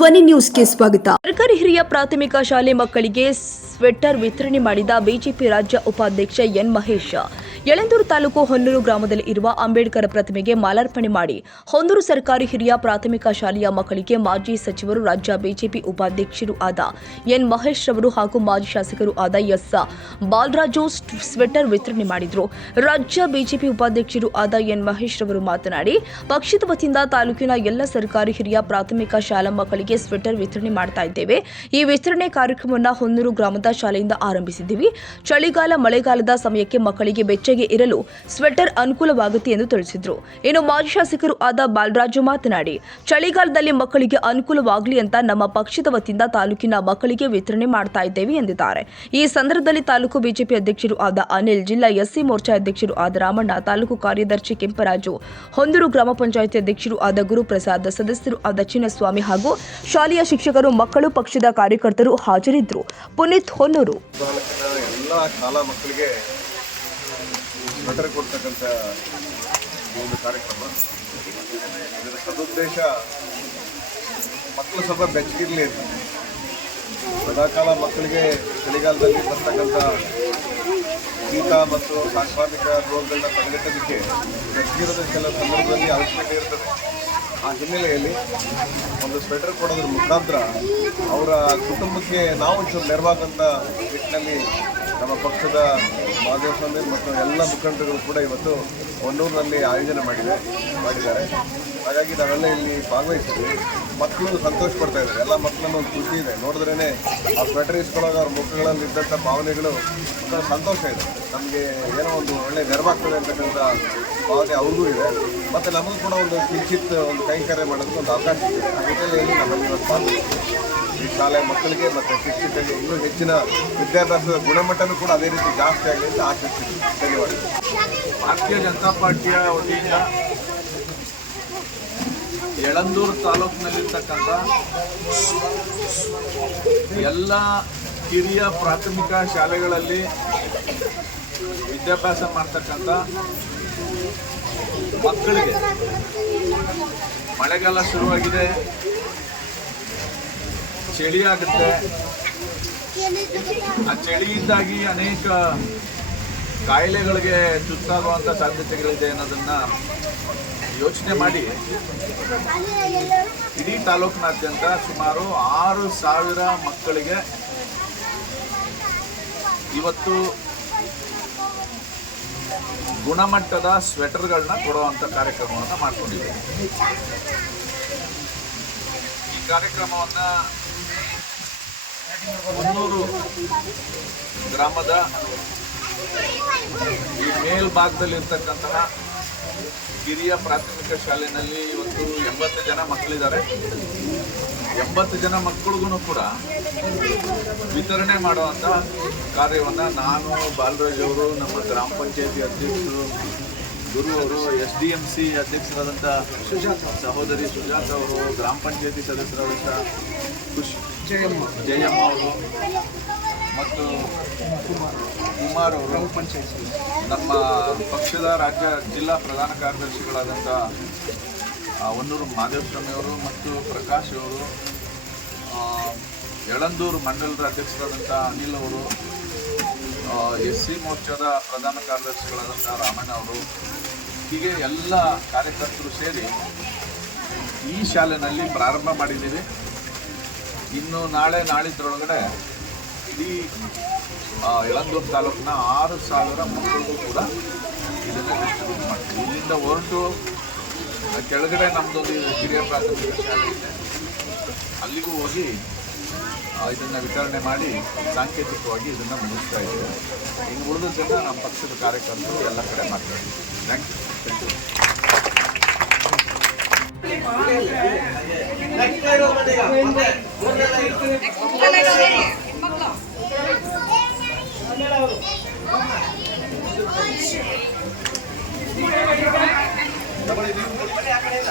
ಧ್ವನಿ ನ್ಯೂಸ್ಗೆ ಸ್ವಾಗತ. ಸರ್ಕಾರಿ ಹಿರಿಯ ಪ್ರಾಥಮಿಕ ಶಾಲೆ ಮಕ್ಕಳಿಗೆ ಸ್ವೆಟರ್ ವಿತರಣೆ ಮಾಡಿದ ಬಿಜೆಪಿ ರಾಜ್ಯ ಉಪಾಧ್ಯಕ್ಷ ಎನ್ ಮಹೇಶ್. ಯಳಂದೂರು ತಾಲೂಕು ಹೊನ್ನೂರು ಗ್ರಾಮದಲ್ಲಿ ಇರುವ ಅಂಬೇಡ್ಕರ್ ಪ್ರತಿಮೆಗೆ ಮಾಲಾರ್ಪಣೆ ಮಾಡಿ ಹೊನ್ನೂರು ಸರ್ಕಾರಿ ಹಿರಿಯ ಪ್ರಾಥಮಿಕ ಶಾಲೆಯ ಮಕ್ಕಳಿಗೆ ಮಾಜಿ ಸಚಿವರು ರಾಜ್ಯ ಬಿಜೆಪಿ ಉಪಾಧ್ಯಕ್ಷರು ಆದ ಎನ್ ಮಹೇಶ್ ರವರು ಹಾಗೂ ಮಾಜಿ ಶಾಸಕರು ಆದ ಎಸ್ ಬಾಲರಾಜು ಸ್ವೆಟರ್ ವಿತರಣೆ ಮಾಡಿದರು. ರಾಜ್ಯ ಬಿಜೆಪಿ ಉಪಾಧ್ಯಕ್ಷರು ಆದ ಎನ್ ಮಹೇಶ್ ರವರು ಮಾತನಾಡಿ, ಪಕ್ಷದ ವತಿಯಿಂದ ತಾಲೂಕಿನ ಎಲ್ಲ ಸರ್ಕಾರಿ ಹಿರಿಯ ಪ್ರಾಥಮಿಕ ಶಾಲಾ ಮಕ್ಕಳಿಗೆ ಸ್ವೆಟರ್ ವಿತರಣೆ ಮಾಡ್ತಾ ಇದ್ದೇವೆ. ಈ ವಿತರಣೆ ಕಾರ್ಯಕ್ರಮವನ್ನು ಹೊನ್ನೂರು ಗ್ರಾಮದ ಶಾಲೆಯಿಂದ ಆರಂಭಿಸಿದ್ದೀವಿ. ಚಳಿಗಾಲ, ಮಳೆಗಾಲದ ಸಮಯಕ್ಕೆ ಮಕ್ಕಳಿಗೆ ಬೆಚ್ಚಗೆ ಇರಲು ಸ್ವೆಟರ್ ಅನುಕೂಲವಾಗುತ್ತೆ ಎಂದು ತಿಳಿಸಿದರು. ಇನ್ನು ಮಾಜಿ ಶಾಸಕರು ಆದ ಬಾಲರಾಜು ಮಾತನಾಡಿ, ಚಳಿಗಾಲದಲ್ಲಿ ಮಕ್ಕಳಿಗೆ ಅನುಕೂಲವಾಗಲಿ ಅಂತ ನಮ್ಮ ಪಕ್ಷದ ವತಿಯಿಂದ ತಾಲೂಕಿನ ಮಕ್ಕಳಿಗೆ ವಿತರಣೆ ಮಾಡ್ತಾ ಇದ್ದೇವೆ ಎಂದಿದ್ದಾರೆ. ಈ ಸಂದರ್ಭದಲ್ಲಿ ತಾಲೂಕು ಬಿಜೆಪಿ ಅಧ್ಯಕ್ಷರು ಆದ ಅನಿಲ್, ಜಿಲ್ಲಾ ಎಸ್ಸಿ ಮೋರ್ಚಾ ಅಧ್ಯಕ್ಷರು ಆದ ರಾಮಣ್ಣ, ತಾಲೂಕು ಕಾರ್ಯದರ್ಶಿ ಕೆಂಪರಾಜು, ಹೊಂದೂರು ಗ್ರಾಮ ಪಂಚಾಯಿತಿ ಅಧ್ಯಕ್ಷರು ಆದ ಗುರುಪ್ರಸಾದ್, ಸದಸ್ಯರು ಆದ ಚಿನ್ನಸ್ವಾಮಿ ಹಾಗೂ ಶಾಲೆಯ ಶಿಕ್ಷಕರು, ಮಕ್ಕಳು, ಪಕ್ಷದ ಕಾರ್ಯಕರ್ತರು ಹಾಜರಿದ್ದರು. ಪುನೀತ್ ಹೊನ್ನೂರು. ಎಲ್ಲ ಶಾಲಾ ಮಕ್ಕಳಿಗೆ ಸ್ವೆಟರ್ ಕೊಡ್ತಕ್ಕಂಥ ಒಂದು ಕಾರ್ಯಕ್ರಮ. ಇದರ ಸದುದ್ದೇಶ ಮಕ್ಕಳು ಸ್ವಲ್ಪ ಬೆಚ್ಚಗಿರಲಿ ಅಂತ. ಸದಾಕಾಲ ಮಕ್ಕಳಿಗೆ ಚಳಿಗಾಲದಲ್ಲಿ ಬರ್ತಕ್ಕಂಥ ಶೀತ ಮತ್ತು ಸಾಂಕ್ರಾಮಿಕ ರೋಗಗಳನ್ನ ತಡೆಗಟ್ಟೋದಕ್ಕೆ ಬೆಚ್ಚಗಿರೋದ ಕೆಲವು ಸಂದರ್ಭದಲ್ಲಿ ಅವಶ್ಯಕತೆ ಇರ್ತದೆ. ಆ ಹಿನ್ನೆಲೆಯಲ್ಲಿ ಒಂದು ಸ್ವೆಟರ್ ಕೊಡೋದ್ರ ಮುಖಾಂತರ ಅವರ ಕುಟುಂಬಕ್ಕೆ ನಾವು ಒಂಚೂರು ನೆರವಾಗಂತ ನಿಟ್ಟಿನಲ್ಲಿ ನಮ್ಮ ಪಕ್ಷದ ಮಾದೇವ ಸ್ವಾಮಿ ಮತ್ತು ಎಲ್ಲ ಮುಖಂಡರುಗಳು ಕೂಡ ಇವತ್ತು ಒನ್ನೂರಿನಲ್ಲಿ ಆಯೋಜನೆ ಮಾಡಿದೆ, ಮಾಡಿದ್ದಾರೆ. ಹಾಗಾಗಿ ನಾವೆಲ್ಲ ಇಲ್ಲಿ ಭಾಗವಹಿಸಿದ್ವಿ. ಮಕ್ಕಳು ಸಂತೋಷ ಪಡ್ತಾ ಇದ್ದಾರೆ. ಎಲ್ಲ ಮಕ್ಕಳನ್ನು ಒಂದು ಖುಷಿ ಇದೆ. ನೋಡಿದ್ರೇ ಆ ಸ್ವೆಟರ್ ಇಸ್ಕೊಳ್ಳೋದು ಅವ್ರ ಮುಖಗಳಲ್ಲಿ ಇದ್ದಂಥ ಭಾವನೆಗಳು ಸಂತೋಷ ಇದೆ. ನಮಗೆ ಏನೋ ಒಂದು ಒಳ್ಳೆ ನೆರವಾಗ್ತದೆ ಅಂತಕ್ಕಂಥ ಭಾವನೆ ಅವ್ರಿಗೂ ಇದೆ. ಮತ್ತು ನಮಗೂ ಕೂಡ ಒಂದು ಕಿಂಚಿತ್ ಒಂದು ಕೈಂಕರ್ಯ ಮಾಡೋದಕ್ಕೆ ಒಂದು ಅವಕಾಶ ಇದೆ. ಆ ಹಿನ್ನೆಲೆಯಲ್ಲಿ ನಮ್ಮಲ್ಲಿ ಈ ಶಾಲೆಯ ಮಕ್ಕಳಿಗೆ ಮತ್ತು ಶಿಕ್ಷಕರಿಗೆ ಇನ್ನೂ ಹೆಚ್ಚಿನ ವಿದ್ಯಾಭ್ಯಾಸದ ಗುಣಮಟ್ಟನೂ ಕೂಡ ಅದೇ ರೀತಿ ಜಾಸ್ತಿ ಆಗಲಿ ಅಂತ ಆಶಿಸ್ತೀನಿ. ಧನ್ಯವಾದಗಳು ಭಾರತೀಯ ಜನತಾ ಪಾರ್ಟಿಯ ವತಿಯಿಂದ ಯಳಂದೂರು ತಾಲೂಕಿನಲ್ಲಿರ್ತಕ್ಕಂಥ ಎಲ್ಲ ಕಿರಿಯ ಪ್ರಾಥಮಿಕ ಶಾಲೆಗಳಲ್ಲಿ ವಿದ್ಯಾಭ್ಯಾಸ ಮಾಡ್ತಕ್ಕಂಥ ಮಕ್ಕಳಿಗೆ. ಮಳೆಗಾಲ ಶುರುವಾಗಿದೆ. ಚಳಿ ಆಗುತ್ತೆ. ಆ ಚಳಿಯಿಂದಾಗಿ ಅನೇಕ ಕಾಯಿಲೆಗಳಿಗೆ ತುತ್ತಾಗುವಂಥ ಸಾಧ್ಯತೆಗಳಿದೆ ಅನ್ನೋದನ್ನು ಯೋಚನೆ ಮಾಡಿ. ಇಡೀ ತಾಲೂಕಿನಾದ್ಯಂತ ಸುಮಾರು ಆರು ಸಾವಿರ ಮಕ್ಕಳಿಗೆ ಇವತ್ತು ಗುಣಮಟ್ಟದ ಸ್ವೆಟರ್ಗಳನ್ನ ಕೊಡುವಂಥ ಕಾರ್ಯಕ್ರಮವನ್ನು ಮಾಡ್ಕೊಂಡಿದ್ದೀವಿ. ಈ ಕಾರ್ಯಕ್ರಮವನ್ನು ಮುನ್ನೂರು ಗ್ರಾಮದ ಈ ಮೇಲ್ಭಾಗದಲ್ಲಿರ್ತಕ್ಕಂತಹ ಹಿರಿಯ ಪ್ರಾಥಮಿಕ ಶಾಲೆಯಲ್ಲಿ ಇವತ್ತು ಎಂಬತ್ತು ಜನ ಮಕ್ಕಳಿದ್ದಾರೆ. ಎಂಬತ್ತು ಜನ ಮಕ್ಕಳಿಗೂ ಕೂಡ ವಿತರಣೆ ಮಾಡುವಂಥ ಕಾರ್ಯವನ್ನು ನಾನು ಬಾಲರಾಜ್ ಅವರು, ನಮ್ಮ ಗ್ರಾಮ ಪಂಚಾಯತಿ ಅಧ್ಯಕ್ಷರು ಗುರು ಅವರು ಎಸ್ ಡಿ ಎಂ ಸಿ ಅಧ್ಯಕ್ಷರಾದಂಥ ಸಹೋದರಿ ಸುಜಾತ ಅವರು, ಗ್ರಾಮ ಪಂಚಾಯತಿ ಸದಸ್ಯರಾದಂಥ ಖುಷ್ ಜಯಮ್ಮ ಜಯಮ್ಮ ಅವರು ಮತ್ತು ಕುಮಾರ್ ಅವರು ಪಂಚಾಯತಿ ನಮ್ಮ ಪಕ್ಷದ ರಾಜ್ಯ ಜಿಲ್ಲಾ ಪ್ರಧಾನ ಕಾರ್ಯದರ್ಶಿಗಳಾದಂಥ ಹೊನ್ನೂರು ಅವರು ಮತ್ತು ಪ್ರಕಾಶ್ ಅವರು ಯಳಂದೂರು ಮಂಡಲದ ಅಧ್ಯಕ್ಷರಾದಂಥ ಅನಿಲ್ ಅವರು ಎಸ್ ಸಿ ಮೋರ್ಚಾದ ಪ್ರಧಾನ ಕಾರ್ಯದರ್ಶಿಗಳಾದಂಥ ರಾಮಣ್ಣ ಅವರು, ಹೀಗೆ ಎಲ್ಲ ಕಾರ್ಯಕರ್ತರು ಸೇರಿ ಈ ಶಾಲೆಯಲ್ಲಿ ಪ್ರಾರಂಭ ಮಾಡಿದ್ದೀವಿ. ಇನ್ನು ನಾಳೆ ನಾಳಿದ್ದರೊಳಗಡೆ ಇಡೀ ಯಳಂದೂರು ತಾಲೂಕಿನ ಆರು ಸಾವಿರ ಮಕ್ಕಳಿಗೂ ಕೂಡ ಇದನ್ನು ಡಿಸ್ಟ್ರಿಬ್ಯೂಟ್ ಮಾಡ್ತೀವಿ. ಇಲ್ಲಿಂದ ಹೊರಟು ಕೆಳಗಡೆ ನಮ್ಮದೊಂದು ಹಿರಿಯ ಪ್ರಾಥಮಿಕ ಶಾಲೆ ಇದೆ. ಅಲ್ಲಿಗೂ ಹೋಗಿ ಇದನ್ನು ವಿತರಣೆ ಮಾಡಿ ಸಾಂಕೇತಿಕವಾಗಿ ಇದನ್ನು ಮುಗಿಸ್ತಾ ಇದ್ದೀವಿ ಇನ್ನು ಉಳಿದದನ್ನು ನಮ್ಮ ಪಕ್ಷದ ಕಾರ್ಯಕರ್ತರು ಎಲ್ಲ ಕಡೆ ಮಾತಾಡ್ತೀವಿ thank you you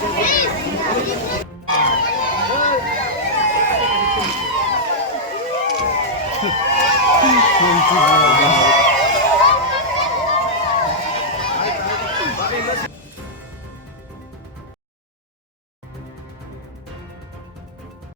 Thank you.